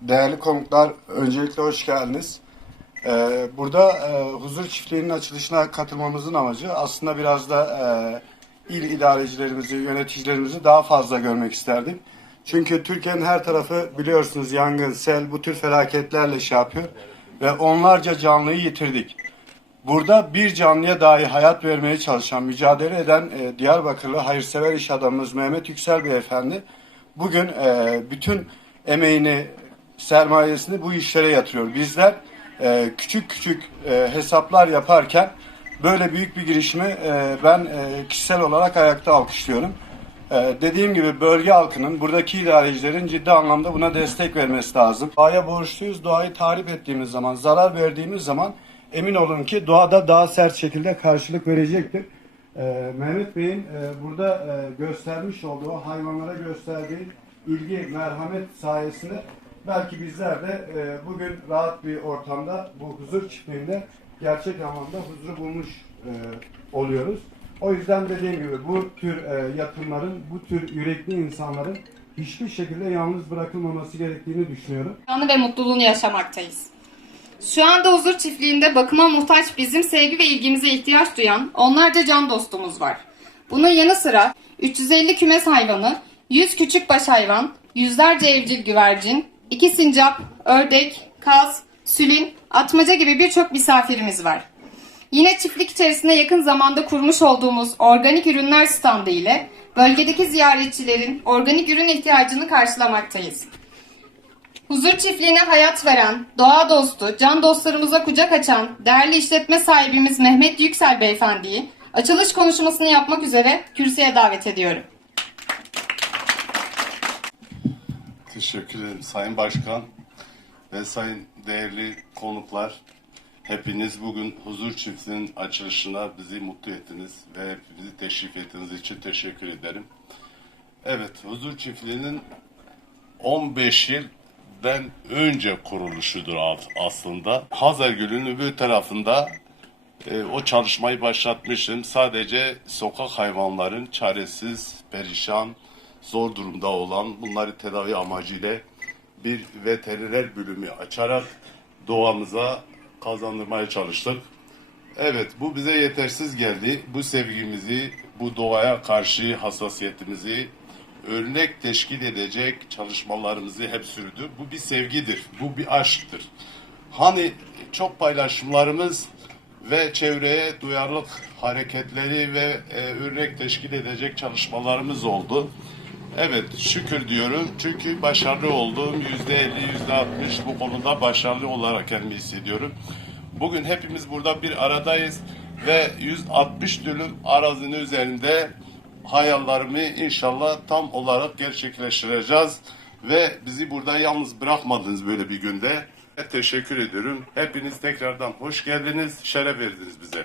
Değerli konuklar, öncelikle hoş geldiniz. Ee, burada e, huzur çiftliğinin açılışına katılmamızın amacı aslında biraz da e, il idarecilerimizi, yöneticilerimizi daha fazla görmek isterdim. Çünkü Türkiye'nin her tarafı biliyorsunuz yangın, sel bu tür felaketlerle şey yapıyor ve onlarca canlıyı yitirdik. Burada bir canlıya dahi hayat vermeye çalışan, mücadele eden e, Diyarbakırlı hayırsever iş adamımız Mehmet Yüksel Beyefendi bugün e, bütün emeğini, sermayesini bu işlere yatırıyor. Bizler e, küçük küçük e, hesaplar yaparken böyle büyük bir girişimi e, ben e, kişisel olarak ayakta alkışlıyorum. E, dediğim gibi bölge halkının, buradaki idarecilerin ciddi anlamda buna destek vermesi lazım. Doğaya borçluyuz. Doğayı tahrip ettiğimiz zaman, zarar verdiğimiz zaman emin olun ki doğada daha sert şekilde karşılık verecektir. E, Mehmet Bey'in e, burada e, göstermiş olduğu hayvanlara gösterdiği ilgi, merhamet sayesinde belki bizler de e, bugün rahat bir ortamda bu huzur çiftliğinde gerçek anlamda huzuru bulmuş e, oluyoruz. O yüzden dediğim gibi bu tür e, yatırımların, bu tür yürekli insanların hiçbir şekilde yalnız bırakılmaması gerektiğini düşünüyorum. anı ve mutluluğunu yaşamaktayız. Şu anda huzur çiftliğinde bakıma muhtaç bizim sevgi ve ilgimize ihtiyaç duyan onlarca can dostumuz var. Bunun yanı sıra 350 kümes hayvanı, 100 küçük baş hayvan, yüzlerce evcil güvercin, 2 sincap, ördek, kaz, sülün, atmaca gibi birçok misafirimiz var. Yine çiftlik içerisinde yakın zamanda kurmuş olduğumuz organik ürünler standı ile bölgedeki ziyaretçilerin organik ürün ihtiyacını karşılamaktayız. Huzur çiftliğine hayat veren, doğa dostu, can dostlarımıza kucak açan değerli işletme sahibimiz Mehmet Yüksel Beyefendi'yi açılış konuşmasını yapmak üzere kürsüye davet ediyorum. Teşekkür ederim Sayın Başkan ve sayın değerli konuklar. Hepiniz bugün Huzur Çiftliği'nin açılışına bizi mutlu ettiniz ve bizi teşrif ettiğiniz için teşekkür ederim. Evet, Huzur Çiftliği'nin 15 yıldan önce kuruluşudur aslında. Hazar Gölü'nün öbür tarafında e, o çalışmayı başlatmıştım. Sadece sokak hayvanların çaresiz, perişan, zor durumda olan bunları tedavi amacıyla bir veteriner bölümü açarak doğamıza kazandırmaya çalıştık. Evet bu bize yetersiz geldi. Bu sevgimizi, bu doğaya karşı hassasiyetimizi örnek teşkil edecek çalışmalarımızı hep sürdü. Bu bir sevgidir, bu bir aşktır. Hani çok paylaşımlarımız ve çevreye duyarlılık hareketleri ve e, örnek teşkil edecek çalışmalarımız oldu. Evet şükür diyorum çünkü başarılı oldum. Yüzde elli, yüzde altmış bu konuda başarılı olarak kendimi hissediyorum. Bugün hepimiz burada bir aradayız ve 160 dönüm arazinin üzerinde hayallerimi inşallah tam olarak gerçekleştireceğiz ve bizi burada yalnız bırakmadınız böyle bir günde. Teşekkür ediyorum. Hepiniz tekrardan hoş geldiniz, şeref verdiniz bize.